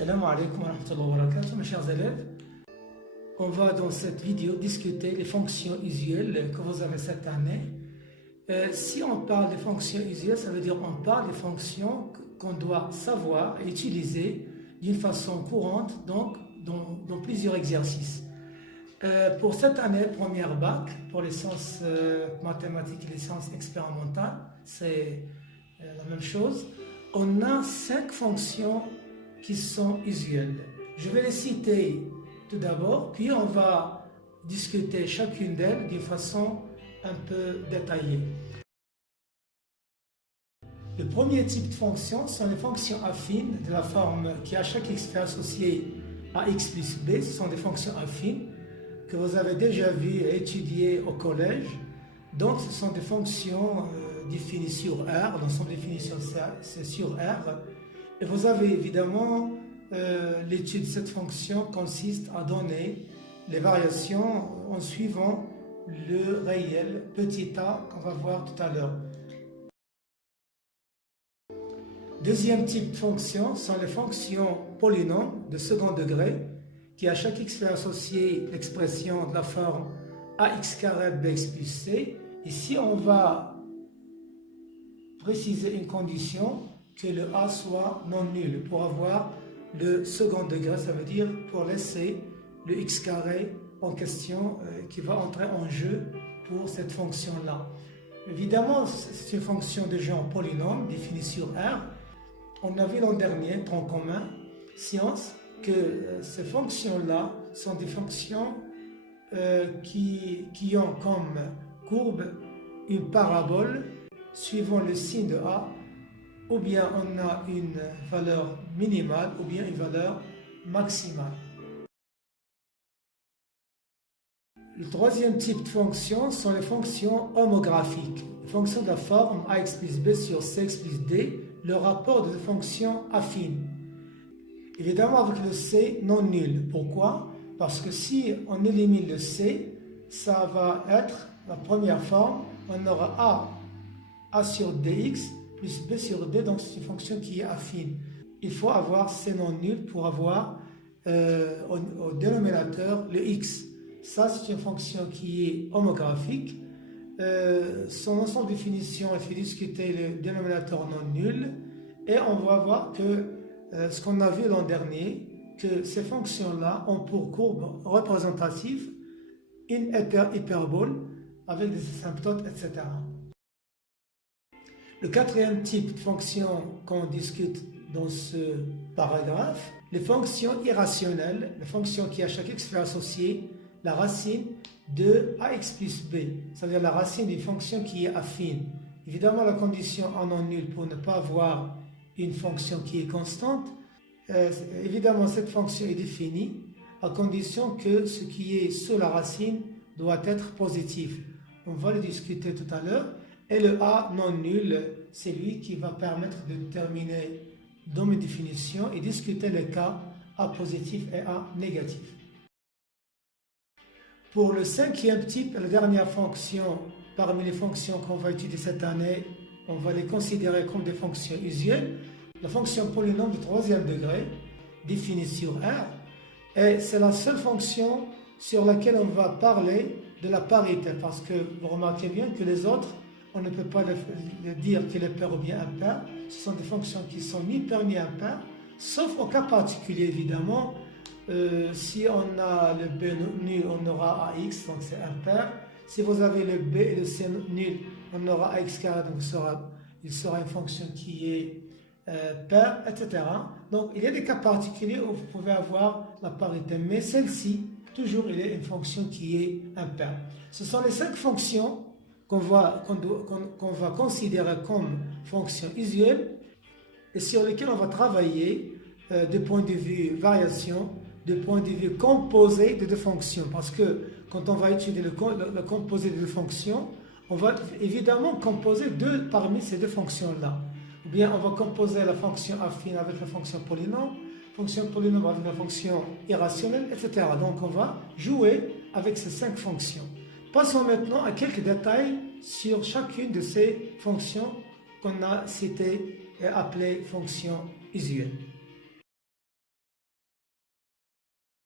Salam alaikum wa rahmatullahi wa barakatuh, mes chers élèves. On va dans cette vidéo discuter les fonctions usuelles que vous avez cette année. Si on parle des fonctions usuelles, ça veut dire qu'on parle des fonctions qu'on doit savoir et utiliser d'une façon courante, donc dans plusieurs exercices. Pour cette année, première bac, pour les sciences mathématiques et les sciences expérimentales, c'est la même chose. On a 5 fonctions qui sont usuelles. Je vais les citer tout d'abord, puis on va discuter chacune d'elles d'une façon un peu détaillée. Le premier type de fonction sont les fonctions affines de la forme qui à chaque x fait associé à x plus b. Ce sont des fonctions affines que vous avez déjà vues et étudiées au collège. Donc ce sont des fonctions définies sur R, l'ensemble des définitions c'est sur R. Et vous avez évidemment, l'étude de cette fonction consiste à donner les variations en suivant le réel petit a qu'on va voir tout à l'heure. Deuxième type de fonction sont les fonctions polynômes de second degré qui à chaque x fait associer l'expression de la forme ax carré bx plus c. Ici on va préciser une condition que le a soit non nul pour avoir le second degré, ça veut dire pour laisser le x carré en question qui va entrer en jeu pour cette fonction-là. Évidemment, c'est une fonction de genre polynôme définie sur R. On a vu l'an dernier, tronc commun, science, que ces fonctions-là sont des fonctions qui ont comme courbe une parabole suivant le signe de A. Ou bien on a une valeur minimale ou bien une valeur maximale. Le troisième type de fonction sont les fonctions homographiques. Les fonctions de la forme ax plus b sur cx plus d, le rapport de fonctions affines. Évidemment avec le c non nul. Pourquoi? Parce que si on élimine le c, ça va être la première forme, on aura a sur dx plus b sur d, donc c'est une fonction qui est affine. Il faut avoir c non nul pour avoir au dénominateur le x. Ça, c'est une fonction qui est homographique. Son ensemble de définitions, il faut discuter le dénominateur non nul. Et on va voir que ce qu'on a vu l'an dernier, que ces fonctions-là ont pour courbe représentative une hyperbole avec des asymptotes, etc. Le quatrième type de fonction qu'on discute dans ce paragraphe, les fonctions irrationnelles, les fonctions qui à chaque x fait associer la racine de ax plus b, c'est-à-dire la racine d'une fonction qui est affine. Évidemment, la condition en non nul pour ne pas avoir une fonction qui est constante, évidemment cette fonction est définie à condition que ce qui est sous la racine doit être positif. On va le discuter tout à l'heure. Et le a non nul, c'est lui qui va permettre de déterminer dans mes définitions et discuter les cas a positif et a négatif. Pour le cinquième type, la dernière fonction, parmi les fonctions qu'on va étudier cette année, on va les considérer comme des fonctions usuelles. La fonction polynôme de troisième degré, définie sur R, et c'est la seule fonction sur laquelle on va parler de la parité, parce que vous remarquez bien que les autres, on ne peut pas le dire qu'il est pair ou bien impair. Ce sont des fonctions qui sont ni paires ni impaires, sauf au cas particulier évidemment. Si on a le b nul, on aura ax, donc c'est impair. Si vous avez le b et le c nul, on aura ax carré, donc il sera une fonction qui est paire, etc. Donc il y a des cas particuliers où vous pouvez avoir la parité, mais celle-ci, toujours il y a une fonction qui est impaire. Ce sont les 5 fonctions qu'on va considérer comme fonctions usuelles et sur lesquelles on va travailler de point de vue variation, de point de vue composé de deux fonctions. Parce que quand on va étudier le composé de deux fonctions, on va évidemment composer deux parmi ces deux fonctions-là. Ou bien on va composer la fonction affine avec la fonction polynôme avec la fonction irrationnelle, etc. Donc on va jouer avec ces 5 fonctions. Passons maintenant à quelques détails sur chacune de ces fonctions qu'on a citées et appelées fonctions usuelles.